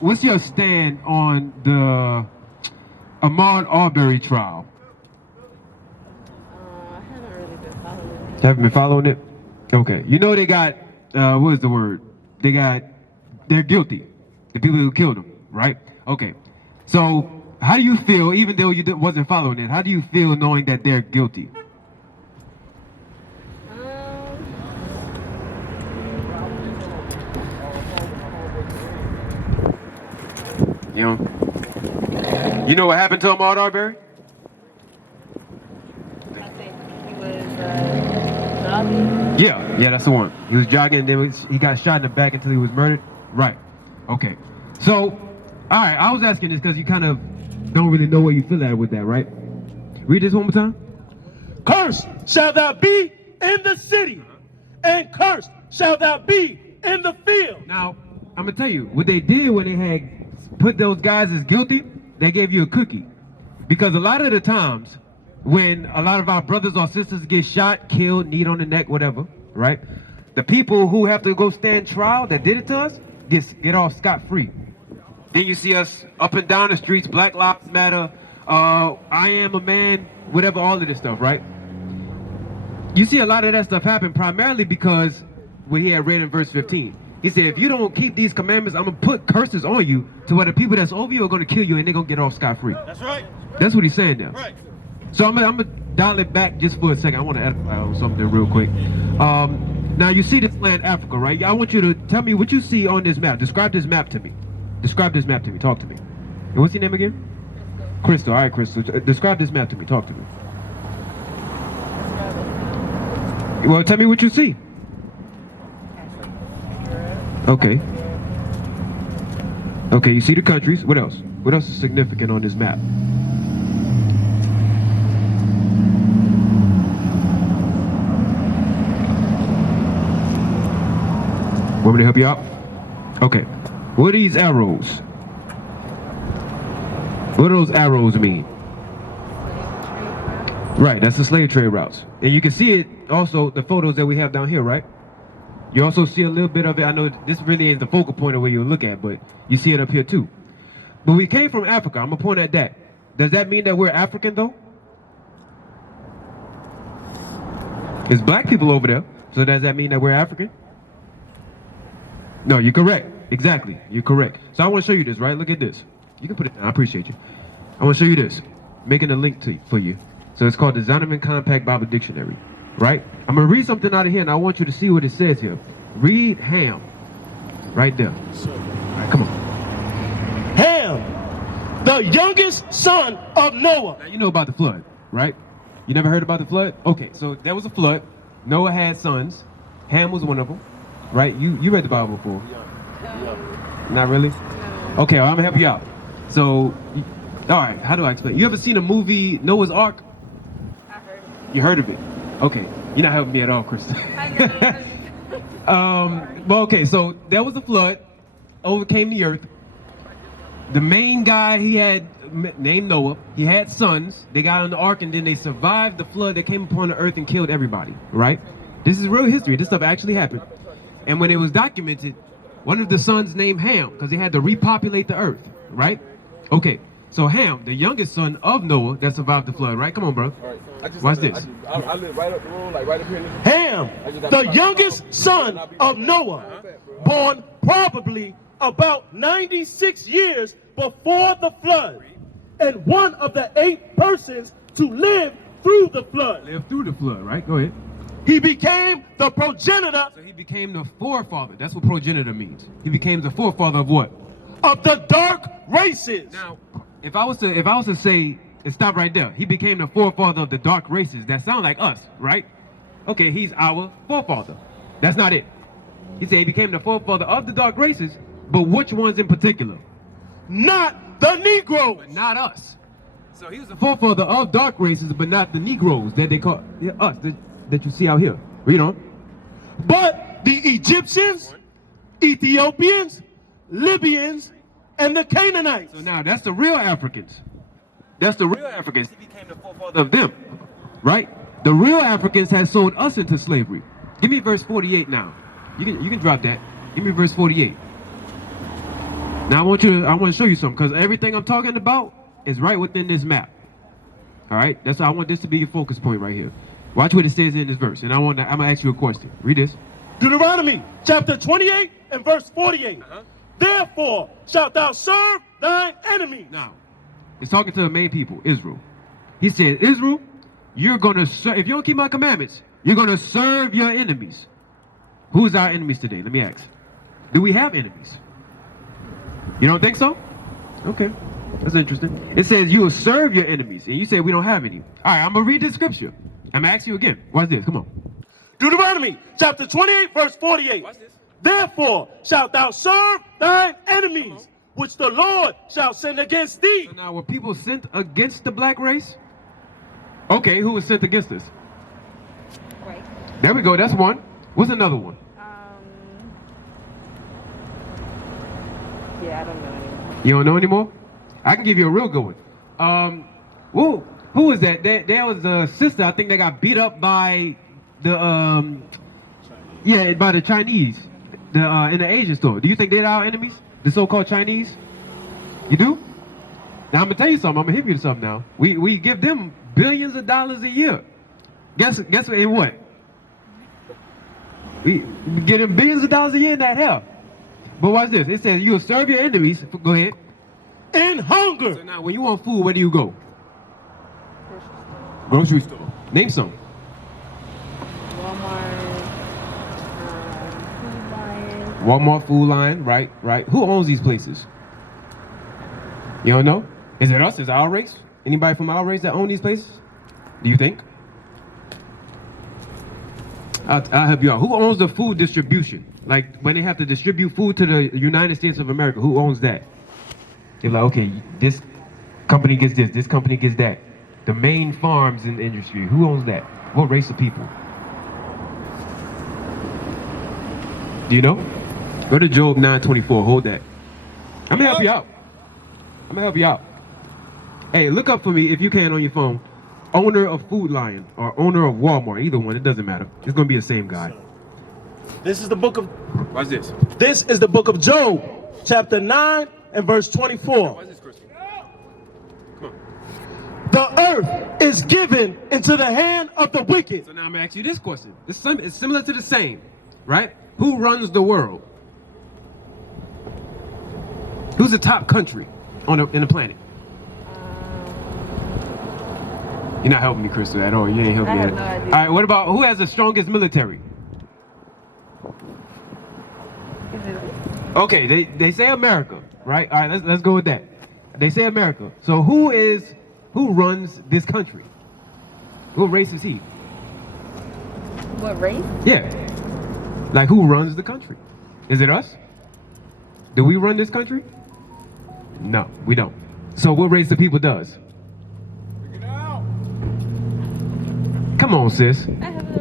what's your stand on the Ahmaud Arbery trial? I haven't really been following it. Haven't been following it? Okay. You know they got, what is the word? They're guilty. The people who killed him, right? Okay. So, how do you feel, even though you wasn't following it, how do you feel knowing that they're guilty? You know what happened to Ahmaud Arbery? I think he was jogging. Yeah, that's the one. He was jogging and then he got shot in the back until he was murdered? Right. Okay. So, all right, I was asking this because you kind of don't really know where you feel at with that, right? Read this one more time. Cursed shall thou be in the city, and cursed shall thou be in the field. Now, I'm going to tell you, what they did when they had put those guys as guilty, they gave you a cookie. Because a lot of the times, when a lot of our brothers or sisters get shot, killed, knee on the neck, whatever, right? The people who have to go stand trial that did it to us, get off scot-free. Then you see us up and down the streets, Black Lives Matter, I am a man, whatever, all of this stuff, right? You see a lot of that stuff happen primarily because we had read in verse 15. He said, if you don't keep these commandments, I'm going to put curses on you to where the people that's over you are going to kill you and they're going to get off scot-free. That's right. That's what he's saying there. Right. So I'm going to dial it back just for a second. I want to edify on something real quick. Now, you see this land, Africa, right? I want you to tell me what you see on this map. Describe this map to me. Describe this map to me. Talk to me. And what's your name again? Crystal. All right, Crystal. Describe this map to me. Talk to me. Well, tell me what you see. Okay. Okay, you see the countries. What else? What else is significant on this map? Want me to help you out? Okay. What are these arrows? What do those arrows mean? Right, that's the slave trade routes. And you can see it also, the photos that we have down here, right? You also see a little bit of it. I know this really ain't the focal point of where you look at, but you see it up here too. But we came from Africa. I'm going to point at that. Does that mean that we're African, though? There's black people over there. So does that mean that we're African? No, you're correct. Exactly. You're correct. So I want to show you this, right? Look at this. You can put it down. I appreciate you. I want to show you this. Making a link for you. So it's called the Zondervan Compact Bible Dictionary, right? I'm going to read something out of here, and I want you to see what it says here. Read Ham. Right there. All right, come on. Ham, the youngest son of Noah. Now, you know about the flood, right? You never heard about the flood? Okay, so there was a flood. Noah had sons. Ham was one of them, right? You read the Bible before. Not really? No. Okay, well, I'm going to help you out. So, all right, how do I explain? You ever seen a movie, Noah's Ark? I heard of it. You heard of it? Okay. You're not helping me at all, Krista. Well, okay, so there was a flood, overcame the earth. The main guy he had, named Noah, he had sons. They got on the ark and then they survived the flood that came upon the earth and killed everybody, right? This is real history. This stuff actually happened. And when it was documented, one of the sons named Ham, because he had to repopulate the earth, right? Okay, so Ham, the youngest son of Noah that survived the flood, right? Come on, bro. Watch this. I live right up the road, like right up here. Ham, the youngest son of Noah, born probably about 96 years before the flood, and one of the 8 persons to live through the flood. Live through the flood, right? Go ahead. He became the progenitor. So he became the forefather. That's what progenitor means. He became the forefather of what? Of the dark races. Now, if I was to say, and stop right there, he became the forefather of the dark races. That sound like us, right? Okay, he's our forefather. That's not it. He said he became the forefather of the dark races, but which ones in particular? Not the Negroes. But not us. So he was the forefather of dark races, but not the Negroes that they call us, that you see out here. Read on. But the Egyptians, Ethiopians, Libyans, and the Canaanites. So now that's the real Africans. That's the real Africans. He became the forefather of them, right? The real Africans had sold us into slavery. Give me verse 48 now. You can drop that. Give me verse 48. Now I want to show you something, because everything I'm talking about is right within this map. All right, that's why I want this to be your focus point right here. Watch what it says in this verse, and I'm gonna ask you a question. Read this. Deuteronomy chapter 28 and verse 48. Therefore shalt thou serve thine enemies. Now, it's talking to the main people, Israel. He said, Israel, you're gonna serve. If you don't keep my commandments, you're gonna serve your enemies. Who is our enemies today? Let me ask. Do we have enemies? You don't think so? Okay. That's interesting. It says you will serve your enemies, and you say we don't have any. All right, I'm going to read the scripture. I'm going to ask you again. Watch this. Come on. Deuteronomy chapter 28, verse 48. Watch this. Therefore shalt thou serve thine enemies, which the Lord shall send against thee. So now, were people sent against the black race? Okay, who was sent against us? Right. There we go. That's one. What's another one? Yeah, I don't know anymore. You don't know anymore? I can give you a real good one. Who was that? There was a sister, I think, that got beat up by the by the Chinese, in the Asian store. Do you think they're our enemies? The so-called Chinese? You do? Now I'm gonna tell you something. I'm gonna hit you to something now. We give them billions of dollars a year. Guess in what? We get them billions of dollars a year in that hell. But watch this. It says you'll serve your enemies. Go ahead. In hunger. So now, when you want food, where do you go? Grocery store. Name some. Walmart, Food Lion. Walmart, Food Lion, right. Who owns these places? You don't know? Is it us? Is it our race? Anybody from our race that own these places? Do you think? I'll help you out. Who owns the food distribution? Like when they have to distribute food to the United States of America, who owns that? They're like, okay, this company gets this company gets that. The main farms in the industry, who owns that? What race of people? Do you know? Go to Job 9:24. Hold that. I'm gonna help you out. Hey, look up for me if you can on your phone. Owner of Food Lion or owner of Walmart, either one, it doesn't matter. It's gonna be the same guy. This is the book of. Watch this. This is the book of Job, chapter 9 and verse 24. Watch this, Christian. Come on. The earth is given into the hand of the wicked. So now I'm gonna ask you this question. It's similar to the same, right? Who runs the world? Who's the top country in the planet? You're not helping me, Crystal, at all. You ain't helping me. I have no idea. All right, what about who has the strongest military? Is it us? Okay, they say America, right? All right, let's go with that. They say America. So who runs this country? What race is he? What race? Yeah. Like who runs the country? Is it us? Do we run this country? No, we don't. So what race of people does? Come on, sis. I have no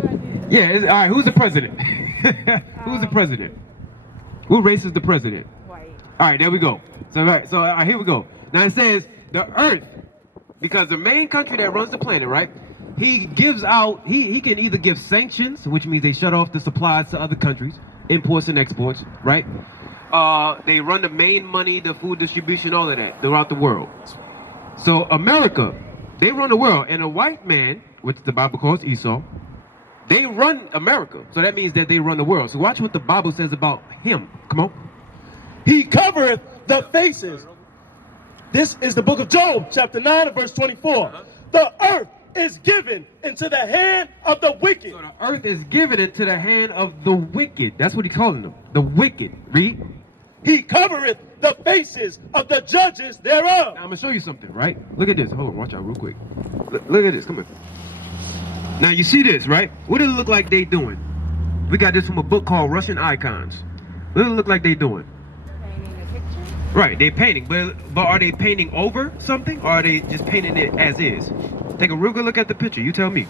idea. Yeah, all right, who's the president? Who's the president? What race is the president? White. All right, there we go. So, all right, here we go. Now it says the earth, because the main country that runs the planet, right? He gives out, he can either give sanctions, which means they shut off the supplies to other countries, imports and exports, right? They run the main money, the food distribution, all of that throughout the world. So America, they run the world, and a white man, which the Bible calls Esau, they run America. So that means that they run the world. So watch what the Bible says about him. Come on. He covereth the faces. This is the book of Job, chapter 9 and verse 24. The earth is given into the hand of the wicked. So the earth is given into the hand of the wicked. That's what he's calling them. The wicked. Read. He covereth the faces of the judges thereof. Now I'm gonna show you something, right? Look at this. Hold on, watch out real quick. Look at this. Come here. Now you see this, right? What does it look like they doing? We got this from a book called Russian Icons. What does it look like they doing? Painting a picture? Right, they painting, but are they painting over something, or are they just painting it as is? Take a real good look at the picture. You tell me.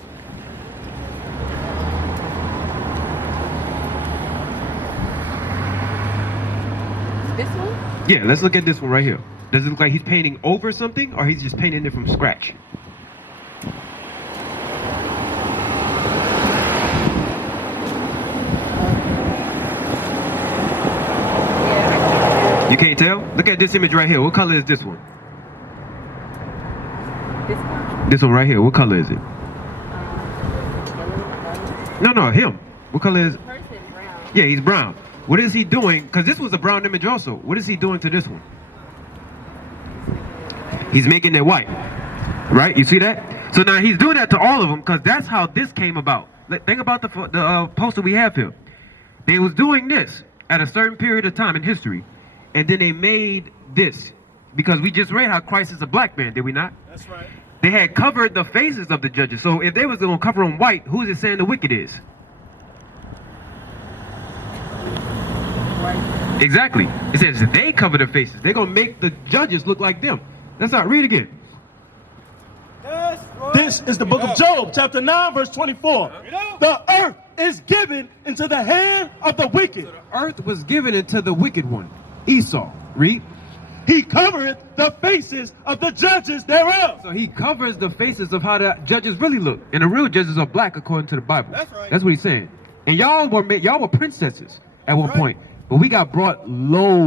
This one? Yeah, let's look at this one right here. Does it look like he's painting over something, or he's just painting it from scratch? Yeah, You can't Can't tell? Look at this image right here. What color is this one? This one? This one right here. What color is it? Yellow, No, him. What color is it? person, brown. Yeah, he's brown. What is he doing? Because this was a brown image also. What is he doing to this one? He's making it white. Right? You see that? So now he's doing that to all of them because that's how this came about. Think about the poster we have here. They was doing this at a certain period of time in history, and then they made this because we just read how Christ is a black man, did we not? That's right. They had covered the faces of the judges. So if they was going to cover them white, who is it saying the wicked is? Right. Exactly. It says they cover their faces. They're going to make the judges look like them. Let's not read again. This is the book of Job, chapter 9, verse 24. The earth is given into the hand of the wicked. Earth was given into the wicked one, Esau. Read. He covereth the faces of the judges thereof. So he covers the faces of how the judges really look. And the real judges are black according to the Bible. That's right. That's what he's saying. And y'all were princesses at one point. But we got brought low.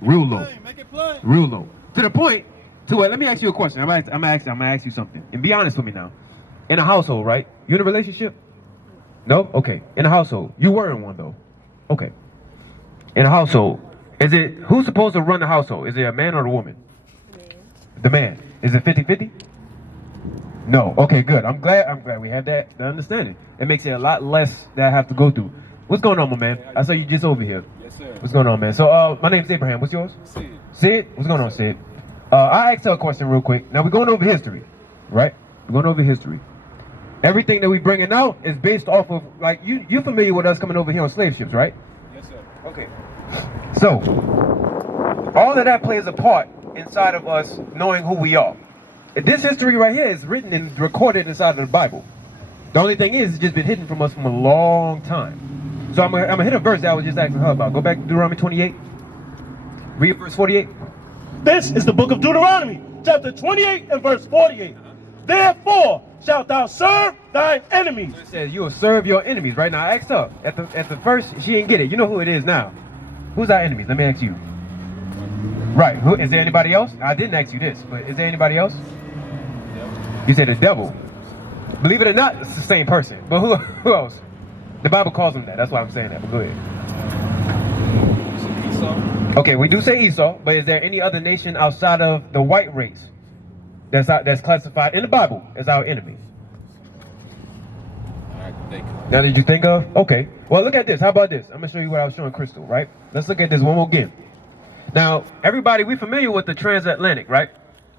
Real low. Make it plain. Real low. To the point to let me ask you a question. I'm gonna ask you something. And be honest with me now. In a household, right? You in a relationship? No? Okay. In a household. You were in one though. Okay. In a household. Who's supposed to run the household? Is it a man or the woman? The man. Is it 50-50? No. Okay, good. I'm glad we have that understanding. It makes it a lot less that I have to go through. What's going on, my man? I saw you just over here. Yes, sir. What's going on, man? So, my name's Abraham. What's yours? Sid. Sid? What's going on, Sid? I asked her a question real quick. Now, we're going over history, right? We're going over history. Everything that we're bringing out is based off of, like, you're familiar with us coming over here on slave ships, right? Yes, sir. Okay. So, all of that plays a part inside of us knowing who we are. This history right here is written and recorded inside of the Bible. The only thing is, it's just been hidden from us from a long time. So I'm gonna hit a verse that I was just asking her about. Go back to Deuteronomy 28. Read verse 48. This is the book of Deuteronomy, chapter 28 and verse 48. Therefore shalt thou serve thine enemies. It says you will serve your enemies. Right now, I asked her at the first, she didn't get it. You know who it is now. Who's our enemies? Let me ask you. Right. Is there anybody else? I didn't ask you this, but is there anybody else? You said the devil. Believe it or not, it's the same person. But who else? The Bible calls him that. That's why I'm saying that. But go ahead. Esau. Okay, we do say Esau, but is there any other nation outside of the white race that's classified in the Bible as our enemy? I think. Now did you think of? Okay. Well, look at this. How about this? I'm going to show you what I was showing Crystal, right? Let's look at this one more again. Now, everybody, we're familiar with the transatlantic, right?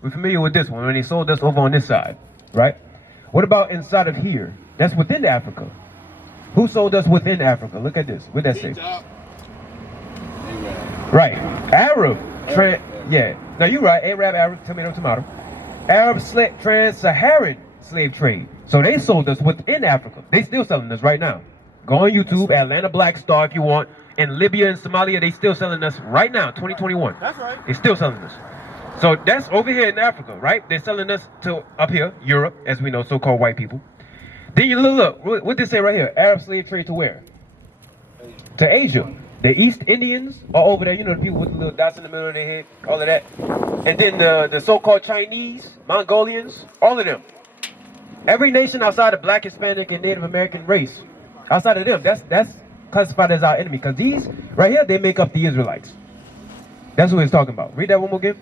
We're familiar with this one when they sold us over on this side, right? What about inside of here? That's within Africa. Who sold us within Africa? Look at this. What'd that say? Right. Arab. Yeah. Now you're right. Arab, tomato. Arab trans-Saharan slave trade. So they sold us within Africa. They still selling us right now. Go on YouTube, Atlanta Black Star if you want. In Libya and Somalia, they still selling us right now, 2021. That's right. They're still selling us. So that's over here in Africa, right? They're selling us to up here, Europe, as we know, so-called white people. Then you look, what did they say right here? Arab slave trade to where? To Asia. The East Indians are over there. You know, the people with the little dots in the middle of their head, all of that. And then the so-called Chinese, Mongolians, all of them. Every nation outside of Black, Hispanic, and Native American race, outside of them, that's classified as our enemy. Because these, right here, they make up the Israelites. That's what he's talking about. Read that one more again.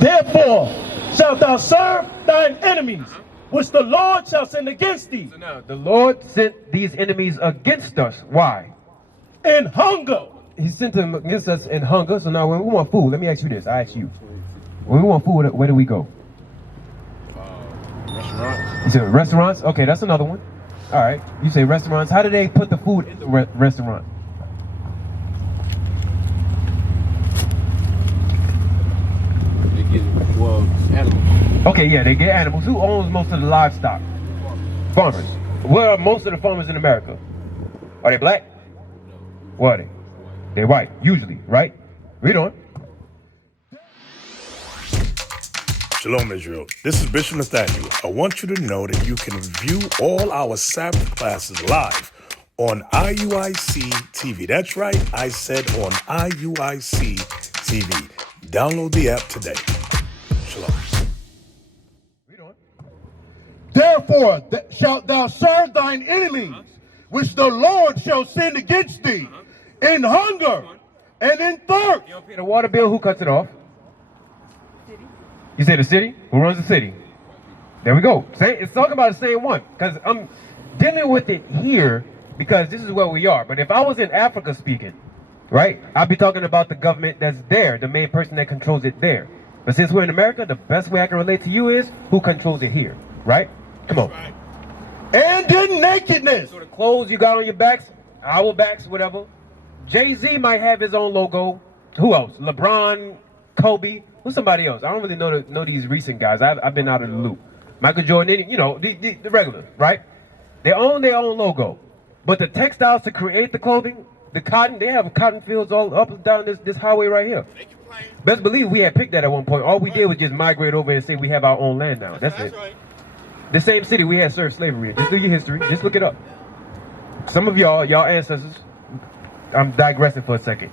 Therefore shalt thou serve thine enemies, which the Lord shall send against thee. So now, the Lord sent these enemies against us. Why? In hunger. He sent them against us in hunger. So now when we want food, let me ask you this. I ask you. When we want food, where do we go? Restaurants. You said restaurants? Okay, that's another one. All right. You say restaurants. How do they put the food in the restaurant? They get, animals. Okay, yeah, they get animals. Who owns most of the livestock? Farmers. Where are most of the farmers in America? Are they black? What are they? They're white, usually, right? Read on. Shalom, Israel. This is Bishop Nathaniel. I want you to know that you can view all our Sabbath classes live on IUIC TV. That's right, I said on IUIC TV. Download the app today. Shalom. Therefore shalt thou serve thine enemies, which the Lord shall send against thee, in hunger and in thirst. You don't pay the water bill, who cuts it off? You say the city? Who runs the city? There we go. It's talking about the same one. Because I'm dealing with it here because this is where we are. But if I was in Africa speaking, right, I'd be talking about the government that's there, the main person that controls it there. But since we're in America, the best way I can relate to you is who controls it here, right? Come on. Right. And in nakedness. So the clothes you got on your backs, our backs, whatever. Jay-Z might have his own logo. Who else? LeBron, Kobe, who's somebody else? I don't really know these recent guys. I've been out of the loop. Michael Jordan, you know, the regular, right? They own their own logo. But the textiles to create the clothing, the cotton, they have cotton fields all up and down this highway right here. Best believe we had picked that at one point. All we did was just migrate over and say we have our own land now. That's it. Right. The same city we had served slavery in. Just do your history. Just look it up. Some of y'all ancestors, I'm digressing for a second.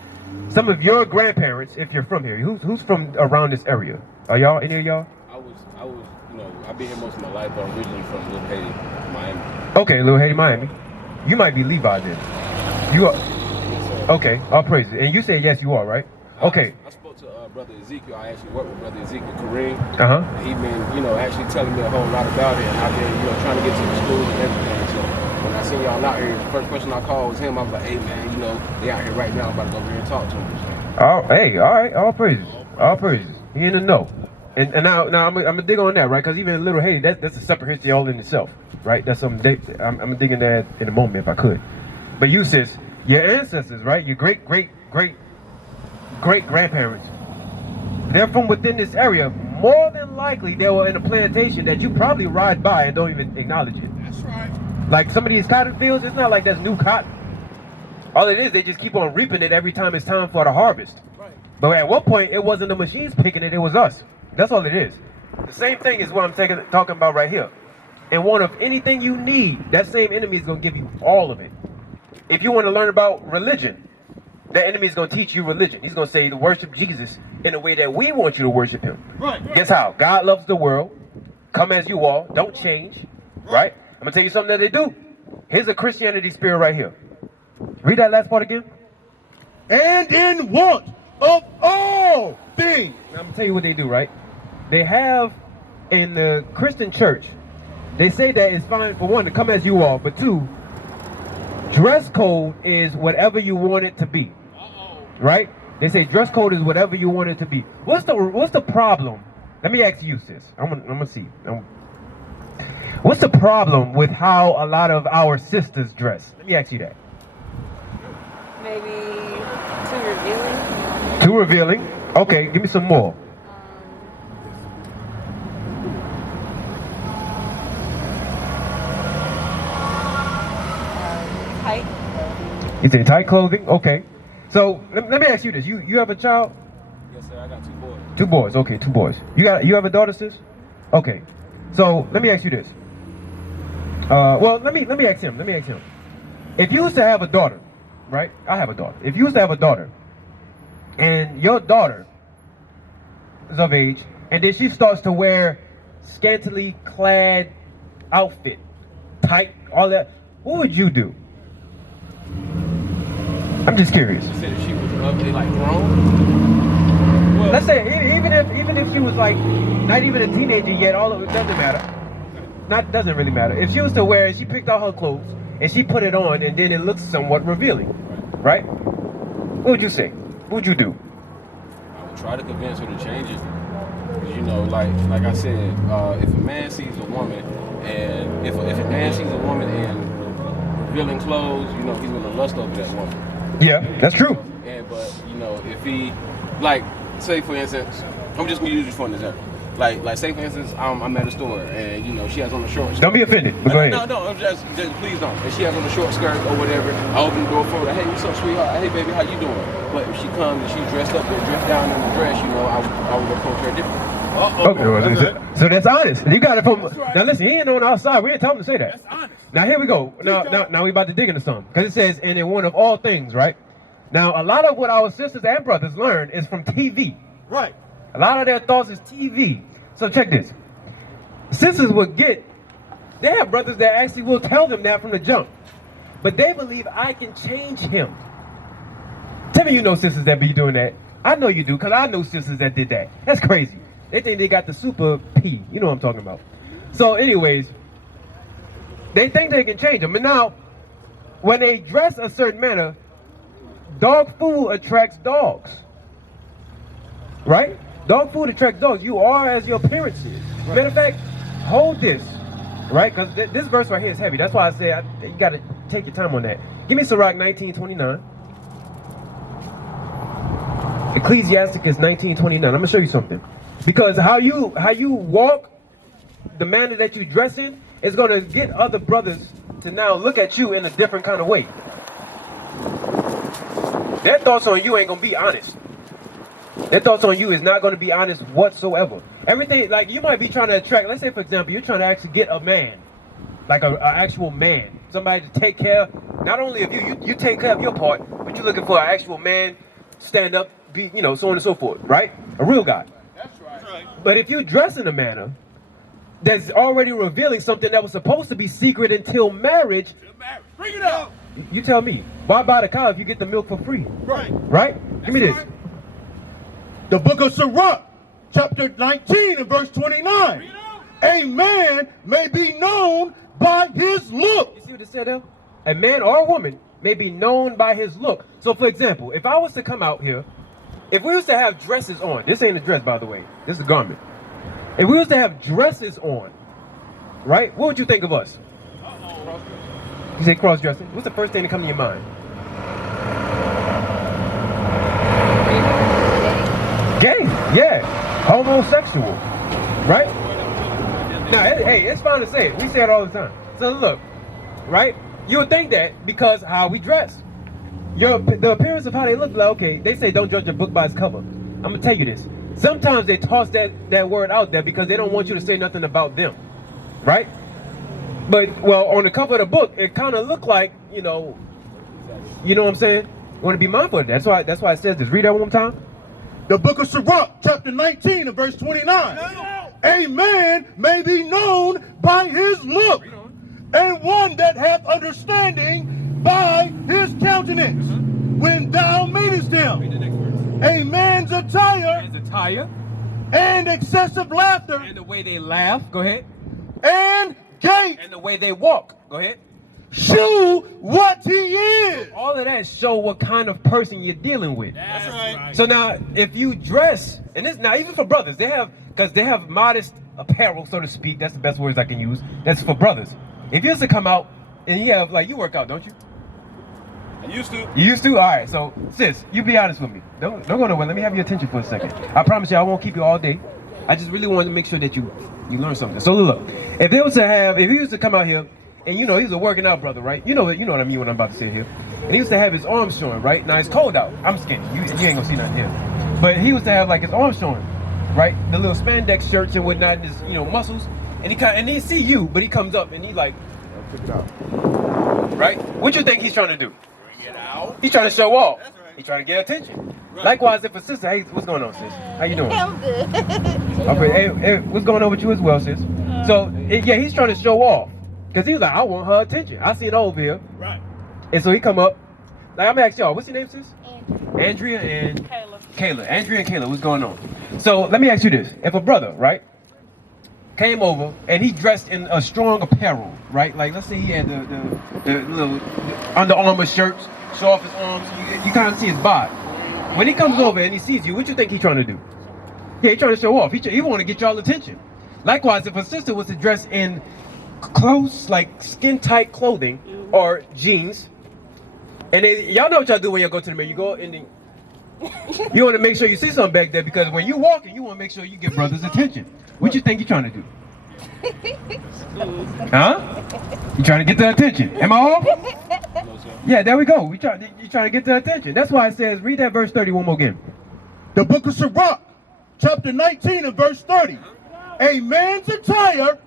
Some of your grandparents, if you're from here, who's from around this area? Are y'all, any of y'all? I was, you know, I've been here most of my life, but I'm originally from Little Haiti, Miami. Okay, Little Haiti, Miami. You might be Levi then. You are. Okay, all praises. And you say yes, you are, right? Okay. I spoke to Brother Ezekiel. I actually worked with Brother Ezekiel Kareem. He been, you know, actually telling me a whole lot about it, and I've been, you know, trying to get to the schools and everything. So when I seen y'all out here, the first person I called was him. I was like, hey man, you know, they out here right now. I'm about to go over here and talk to them. Oh, hey, all right, all praises, all praises. You in the know. And now I'm gonna dig on that, right? Because even in Little Haiti, that's a separate history all in itself, right? That's something I'm digging that in a moment if I could. But you, sis, your ancestors, right? Your great grandparents, they're from within this area. More than likely, they were in a plantation that you probably ride by and don't even acknowledge it. That's right. Like some of these cotton fields, it's not like that's new cotton. All it is, they just keep on reaping it every time it's time for the harvest. Right. But at one point, it wasn't the machines picking it, it was us. That's all it is. The same thing is what I'm talking about right here. And one of anything you need, that same enemy is going to give you all of it. If you want to learn about religion, the enemy is going to teach you religion. He's going to say to worship Jesus in a way that we want you to worship him. Right. Guess how? God loves the world. Come as you are. Don't change. Right? I'm going to tell you something that they do. Here's a Christianity spirit right here. Read that last part again. And in want of all things. I'm going to tell you what they do, right? They have, in the Christian church, they say that it's fine for one to come as you are, but two, dress code is whatever you want it to be. Right? They say dress code is whatever you want it to be. What's the problem? Let me ask you, sis. I'm gonna see. What's the problem with how a lot of our sisters dress? Let me ask you that. Maybe too revealing. Too revealing? Okay, give me some more. Tight. You say tight clothing? Okay. So let me ask you this. You have a child? Yes, sir. I got 2 boys. 2 boys. Okay, 2 boys. You have a daughter, sis? Okay. So let me ask you this. Well, let me ask him. If you was to have a daughter, right? I have a daughter. If you was to have a daughter, and your daughter is of age, and then she starts to wear scantily clad outfit, tight, all that, what would you do? I'm just curious. You said if she was like grown? Well, Let's say even if she was like not even a teenager yet, all of it doesn't matter. Doesn't really matter. If she was to wear it, she picked out her clothes and she put it on, and then it looks somewhat revealing, right? What would you say? What would you do? I would try to convince her to change it. 'Cause, you know, like I said, if a man sees a woman, and if a man sees a woman in revealing clothes, you know, he's gonna lust over that woman. Yeah, that's true. But you know, if he, like, say for instance, I'm just gonna use this for an example. Like say for instance, I'm at a store and you know she has on a short skirt. Don't be offended, but go ahead. No, I'm just please don't. And she has on a short skirt or whatever. I open the door for her. Hey, what's up, sweetheart? Hey, baby, how you doing? But if she comes and she's dressed up or dressed down in the dress, you know, I would approach her differently. Okay, well, so that's honest. You got it from. Right. Now listen, he ain't on our side. We ain't telling him to say that. That's honest. Now here we go. Now we about to dig into something. Because it says, and in one of all things, right? Now, a lot of what our sisters and brothers learn is from TV. Right. A lot of their thoughts is TV. So check this. Sisters they have brothers that actually will tell them that from the jump. But they believe I can change him. Tell me you know sisters that be doing that. I know you do, because I know sisters that did that. That's crazy. They think they got the super P. You know what I'm talking about. So anyways, they think they can change them. And now, when they dress a certain manner, dog food attracts dogs. Right? Dog food attracts dogs. You are as your appearance is. Matter of fact, hold this. Right? Because this verse right here is heavy. That's why I say you got to take your time on that. Give me Sirach 19:29. Ecclesiasticus 19:29. I'm going to show you something. Because how you walk, the manner that you dress in, is going to get other brothers to now look at you in a different kind of way. Their thoughts on you ain't going to be honest. Their thoughts on you is not going to be honest whatsoever. Everything, like you might be trying to attract, let's say for example, you're trying to actually get a man, like an actual man, somebody to take care, not only of you take care of your part, but you're looking for an actual man, stand up, be, you know, so on and so forth, right? A real guy. That's right. But if you dress in a manner that's already revealing something that was supposed to be secret until marriage, Bring it out. you tell me, why buy the cow if you get the milk for free? Right. Right? Give me this. Right. The book of Sirach, chapter 19 and verse 29. A man may be known by his look. You see what it said there? A man or a woman may be known by his look. So for example, if I was to come out here, if we was to have dresses on, this ain't a dress by the way, this is a garment. If we was to have dresses on, right, what would you think of us? You say cross-dressing. What's the first thing to come to your mind? Gay, yeah. Homosexual, right? Now, hey, it's fine to say it. We say it all the time. So look, right? You would think that because how we dress. The appearance of how they look, like, okay, they say don't judge a book by its cover. I'm going to tell you this. Sometimes they toss that word out there because they don't want you to say nothing about them, right? But, well, on the cover of the book, it kind of looked like, you know what I'm saying? You want to be mindful of that. That's why it says this. Read that one more time. The book of Sirach, chapter 19 and verse 29. A man may be known by his look, and one that hath understanding by his countenance. When thou meetest him, a man's attire and excessive laughter, And the way they laugh, go ahead. and gait And the way they walk, go ahead. shew what he is. All of that show what kind of person you're dealing with. That's right. So now, if you dress, and this now even for brothers, they have modest apparel, so to speak. That's the best words I can use. That's for brothers. If you used to come out and you have you work out, don't you? I used to. You used to? All right. So sis, you be honest with me. Don't go nowhere. Let me have your attention for a second. I promise you, I won't keep you all day. I just really wanted to make sure that you learn something. So look, if he used to come out here. And he's a working out brother, right? You know what I mean when I'm about to say here. And he used to have his arms showing, right? Now it's cold out. I'm skinny. You ain't gonna see nothing here. But he used to have his arms showing, right? The little spandex shirts and whatnot, and his muscles. And he see you, but he comes up and he pick it out. Right? What you think he's trying to do? Bring it out. He's trying to show off. That's right. He's trying to get attention. Right. Likewise, if a sister, hey, what's going on, sis? How you doing? I'm good. Okay, hey, what's going on with you as well, sis? So he's trying to show off. Because he was like, I want her attention. I see it over here. Right. And so he come up. I'm going to ask y'all, what's your name, sis? Andrew. Andrea and Kayla. Andrea and Kayla, what's going on? So let me ask you this. If a brother, right, came over and he dressed in a strong apparel, right? Like, let's say he had the little Under Armour shirts, show off his arms. You kind of see his bod. When he comes over and he sees you, what you think he's trying to do? Yeah, he's trying to show off. He want to get y'all attention. Likewise, if a sister was to dress in close, skin tight clothing or jeans, and y'all know what y'all do when y'all go to the mirror. You go and then you want to make sure you see something back there, because when you walking, you want to make sure you get brothers' attention. What you think you're trying to do? Huh? You trying to get their attention? Am I off? Yeah, there we go. You trying to get their attention. That's why it says, read that verse 30 one more again. The book of Sirach, chapter 19 and verse 30. A man's attire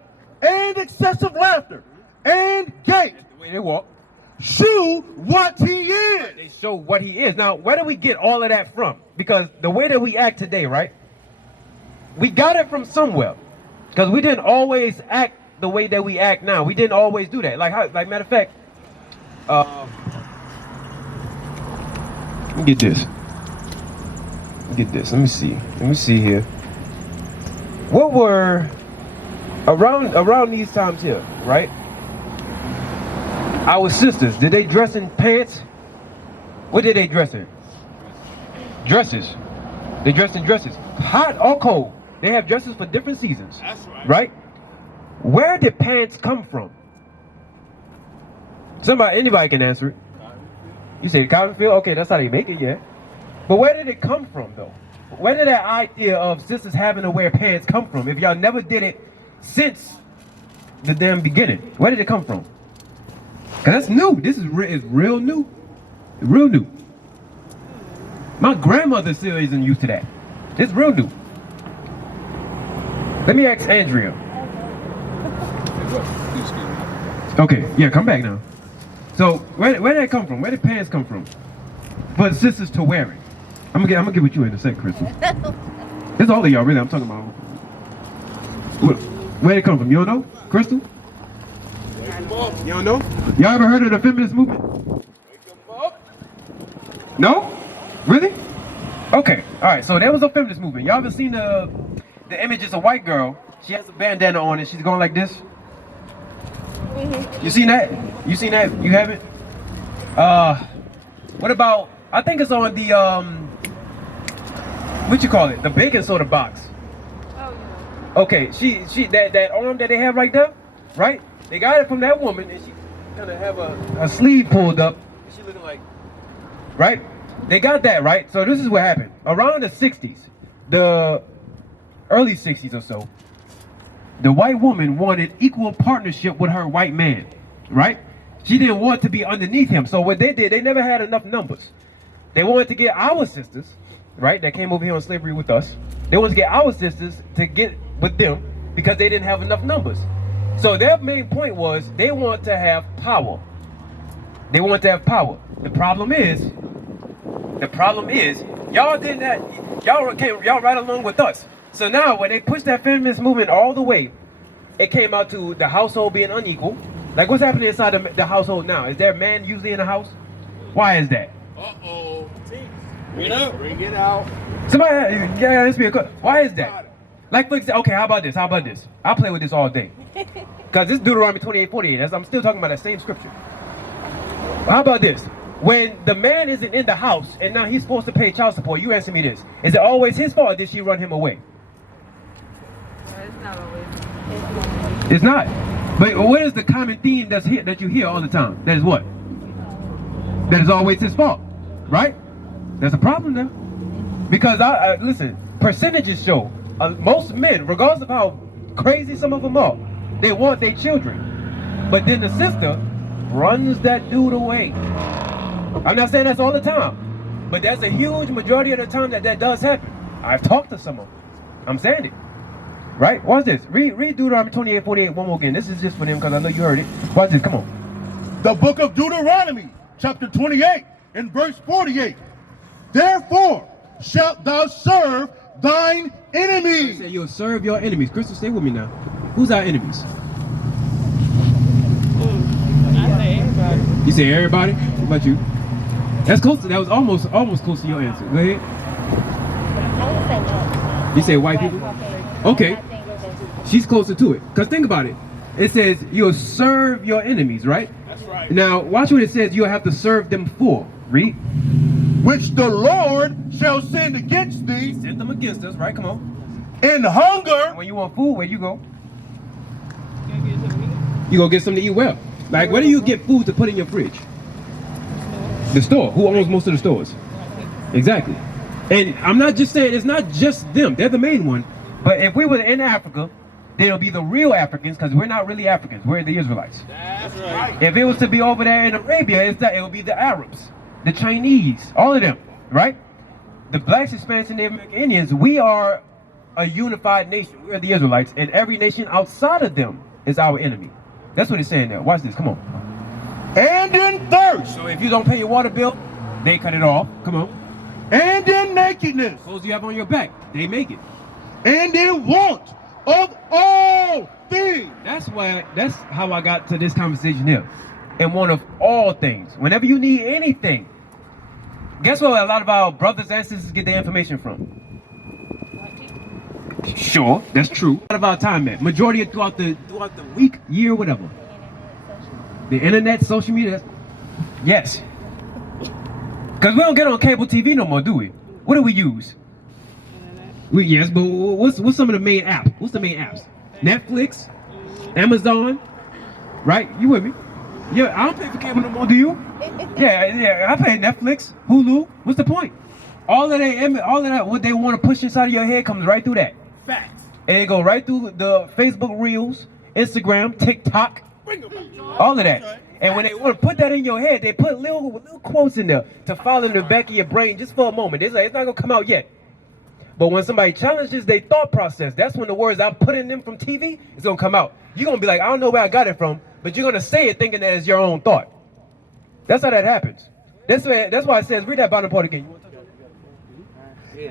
and excessive laughter, and gait. That's the way they walk. Shew what he is. They show what he is. Now, where do we get all of that from? Because the way that we act today, right? We got it from somewhere. Because we didn't always act the way that we act now. We didn't always do that. Like matter of fact, let me get this. Let me see. Let me see here. What were around these times here, right? Our sisters, did they dress in pants? What did they dress in? Dresses. They dressed in dresses. Hot or cold. They have dresses for different seasons. That's right. Right? Where did pants come from? Anybody can answer it. You say cotton field? Okay, that's how they make it, yeah. But where did it come from, though? Where did that idea of sisters having to wear pants come from? If y'all never did it since the damn beginning, where did it come from? Because that's new. This is real new. Real new. My grandmother still isn't used to that. It's real new. Let me ask Andrea. Okay, yeah, come back now. So, where did that come from? Where did pants come from? For the sisters to wear it. I'm gonna get with you in a second, Crystal. It's all of y'all, really. I'm talking about. Where did it come from? You don't know? Crystal? You don't know? Y'all ever heard of the feminist movement? No? Really? Okay. All right. So there was a feminist movement. Y'all ever seen the images of white girl? She has a bandana on and she's going like this. You seen that? You seen that? You haven't? What about? I think it's on the what you call it? The baking soda box. Oh yeah. Okay. She that arm that they have right there, right? They got it from that woman, and she kind of have a sleeve pulled up. She looking like, right? They got that, right? So this is what happened. Around the 60s, the early 60s or so, the white woman wanted equal partnership with her white man, right? She didn't want to be underneath him. So what they did, they never had enough numbers. They wanted to get our sisters, right, that came over here on slavery with us. They wanted to get our sisters to get with them because they didn't have enough numbers. So their main point was they want to have power. They want to have power. The problem is, y'all did that. Y'all right along with us. So now when they pushed that feminist movement all the way, it came out to the household being unequal. Like what's happening inside the household now? Is there a man usually in the house? Why is that? Uh-oh. Bring it up. Bring it out. Somebody, yeah, let's be a question. Why is that? Like, for example, okay, how about this? I'll play with this all day. Because this is Deuteronomy 28:48. I'm still talking about that same scripture. How about this? When the man isn't in the house and now he's supposed to pay child support, you answer me this. Is it always his fault or did she run him away? It's not always his fault. It's not. But what is the common theme that you hear all the time? That is what? That is always his fault, right? There's a problem there. Because, listen, percentages show most men, regardless of how crazy some of them are, they want their children. But then the sister runs that dude away. I'm not saying that's all the time, but that's a huge majority of the time that does happen. I've talked to some of them. I'm saying it. Right? Watch this. Read Deuteronomy 28:48 one more again. This is just for them because I know you heard it. Watch this. Come on. The book of Deuteronomy, chapter 28, and verse 48. Therefore shalt thou serve thine enemies. Say you'll serve your enemies. Crystal, stay with me now. Who's our enemies? I say everybody. You say everybody? What about you? That's close. That was almost close to your answer. Go ahead. I would say no. You say white people? Okay. She's closer to it. Because think about it. It says you'll serve your enemies, right? That's right. Now, watch what it says you'll have to serve them for. Read. Which the Lord shall send against thee Send them against us, right? Come on. in hunger. When you want food, where you go? You go get something to eat well. Like, where do you get food to put in your fridge? The store. Who owns most of the stores? Exactly. And I'm not just saying it's not just them. They're the main one. But if we were in Africa, then it'll be the real Africans because we're not really Africans. We're the Israelites. That's right. If it was to be over there in Arabia, it would be the Arabs, the Chinese, all of them, right? The blacks, Hispanics, and Native American Indians, we are a unified nation. We are the Israelites, and every nation outside of them is our enemy. That's what it's saying there. Watch this. Come on. And in thirst, So if you don't pay your water bill, they cut it off. Come on. and in nakedness, Clothes you have on your back, they make it. and in want of all things. That's how I got to this conversation here. And one of all things. Whenever you need anything, guess where a lot of our brothers and sisters get their information from? Sure, that's true. A lot of our time at majority of throughout the week, year, whatever. The internet, social media. Yes. Because we don't get on cable TV no more, do we? What do we use? Yes, but what's some of the main apps? What's the main apps? Netflix, Amazon, right? You with me? Yeah, I don't pay for cable no more, do you? Yeah, I pay Netflix, Hulu. What's the point? All of that, what they want to push inside of your head comes right through that. Facts. And it go right through the Facebook Reels, Instagram, TikTok, all of that. And when they want to put that in your head, they put little quotes in there to follow in the back of your brain just for a moment. They're like, it's not going to come out yet. But when somebody challenges their thought process, that's when the words I put in them from TV is going to come out. You're going to be like, I don't know where I got it from, but you're going to say it thinking that it's your own thought. That's how that happens. That's why it says, read that bottom part again.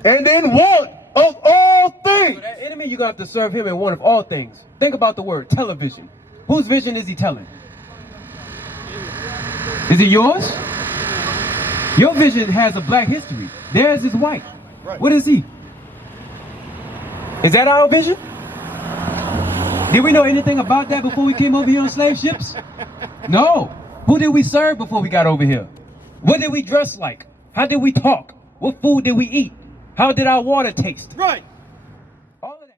And in want of all things. So that enemy, you're going to have to serve him in one of all things. Think about the word television. Whose vision is he telling? Is it yours? Your vision has a black history. Theirs is white. Right. What is he? Is that our vision? Did we know anything about that before we came over here on slave ships? No. Who did we serve before we got over here? What did we dress like? How did we talk? What food did we eat? How did our water taste? Right. All of that.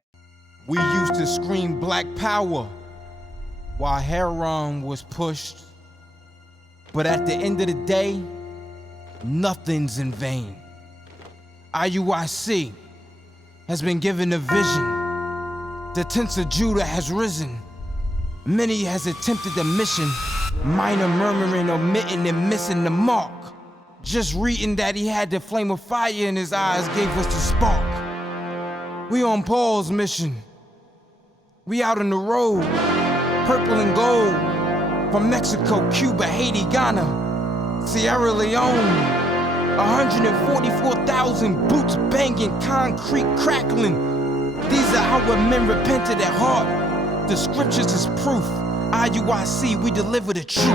We used to scream black power while Heron was pushed. But at the end of the day, nothing's in vain. IUIC has been given a vision. The tents of Judah has risen. Many has attempted the mission, minor murmuring, omitting, and missing the mark. Just reading that he had the flame of fire in his eyes gave us the spark. We on Paul's mission. We out on the road, purple and gold, from Mexico, Cuba, Haiti, Ghana, Sierra Leone. 144,000 boots banging, concrete crackling. These are our men repented at heart. The scriptures is proof. IUIC, we deliver the truth.